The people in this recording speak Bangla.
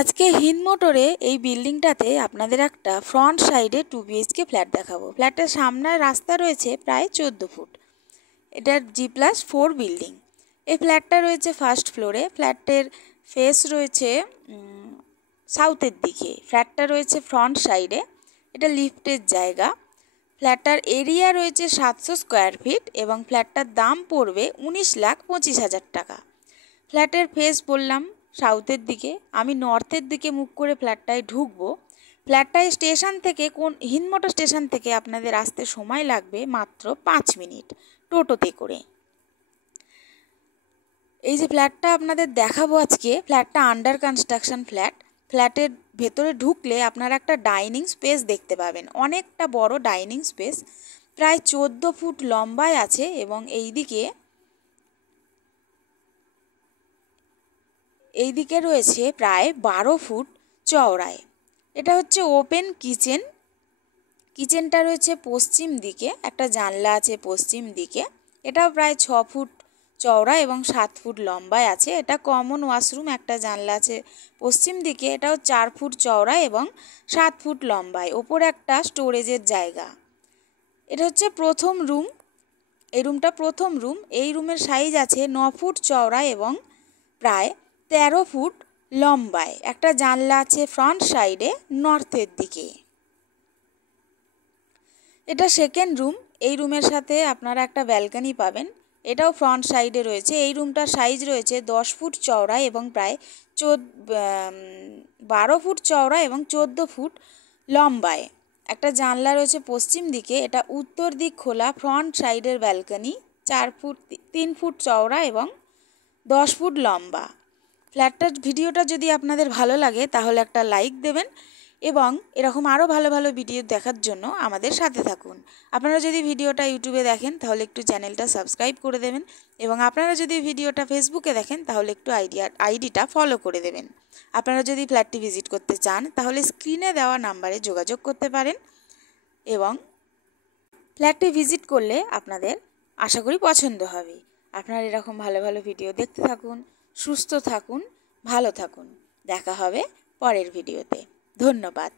আজকে হিন্দ মোটরে এই বিল্ডিংটাতে আপনাদের একটা ফ্রন্ট সাইডে 2 BHK ফ্ল্যাট দেখাবো। ফ্ল্যাটের সামনে রাস্তা রয়েছে প্রায় 14 ফুট। এটার G+4 বিল্ডিং। এই ফ্ল্যাটটা রয়েছে ফার্স্ট ফ্লোরে। ফ্ল্যাটের ফেস রয়েছে সাউথের দিকে। ফ্ল্যাটটা রয়েছে ফ্রন্ট সাইডে। এটা লিফটের জায়গা। ফ্ল্যাটটার এরিয়া রয়েছে 700 স্কোয়ার ফিট এবং ফ্ল্যাটটার দাম পড়বে 19,25,000 টাকা। ফ্ল্যাটের ফেস বললাম সাউথের দিকে। আমি নর্থের দিকে মুখ করে ফ্ল্যাটটায় ঢুকবো। ফ্ল্যাটটায় স্টেশন থেকে হিন্দ মোটর স্টেশন থেকে আপনাদের আসতে সময় লাগবে মাত্র 5 মিনিট টোটোতে করে। এই যে ফ্ল্যাটটা আপনাদের দেখাবো আজকে, ফ্ল্যাটটা আন্ডার কনস্ট্রাকশন ফ্ল্যাট। ফ্ল্যাটের ভেতরে ঢুকলে আপনারা একটা ডাইনিং স্পেস দেখতে পাবেন, অনেকটা বড় ডাইনিং স্পেস, প্রায় 14 ফুট লম্বায় আছে এবং এইদিকে রয়েছে প্রায় 12 ফুট চওড়ায়। এটা হচ্ছে ওপেন কিচেন। কিচেনটা রয়েছে পশ্চিম দিকে, একটা জানলা আছে পশ্চিম দিকে। এটাও প্রায় 6 ফুট চওড়া এবং 7 ফুট লম্বায় আছে। এটা কমন ওয়াশরুম, একটা জানলা আছে পশ্চিম দিকে। এটাও 4 ফুট চওড়া এবং 7 ফুট লম্বায়। ওপরে একটা স্টোরেজের জায়গা। এটা হচ্ছে প্রথম রুম। এই রুমটা প্রথম রুম। এই রুমের সাইজ আছে 9 ফুট চওড়া এবং প্রায় 13 ফুট লম্বায়। একটা জানলা আছে ফ্রন্ট সাইডে নর্থের দিকে। এটা সেকেন্ড রুম। এই রুমের সাথে আপনারা একটা ব্যালকনি পাবেন। এটাও ফ্রন্ট সাইডে রয়েছে। এই রুমটার সাইজ রয়েছে 10 ফুট চওড়া এবং প্রায় 12 ফুট চওড়া এবং 14 ফুট লম্বায়। একটা জানলা রয়েছে পশ্চিম দিকে। এটা উত্তর দিক খোলা ফ্রন্ট সাইডের ব্যালকনি, 3 ফুট চওড়া এবং 10 ফুট লম্বা। ফ্ল্যাটটার ভিডিওটা যদি আপনাদের ভালো লাগে তাহলে একটা লাইক দেবেন এবং এরকম আরও ভালো ভালো ভিডিও দেখার জন্য আমাদের সাথে থাকুন। আপনারা যদি ভিডিওটা ইউটিউবে দেখেন তাহলে একটু চ্যানেলটা সাবস্ক্রাইব করে দেবেন এবং আপনারা যদি ভিডিওটা ফেসবুকে দেখেন তাহলে একটু আইডিটা ফলো করে দেবেন। আপনারা যদি ফ্ল্যাটটি ভিজিট করতে চান তাহলে স্ক্রিনে দেওয়া নাম্বারে যোগাযোগ করতে পারেন এবং ফ্ল্যাটটি ভিজিট করলে আপনাদের আশা করি পছন্দ হবে। আপনারা এরকম ভালো ভালো ভিডিও দেখতে থাকুন, সুস্থ থাকুন, ভালো থাকুন। দেখা হবে পরের ভিডিওতে। ধন্যবাদ।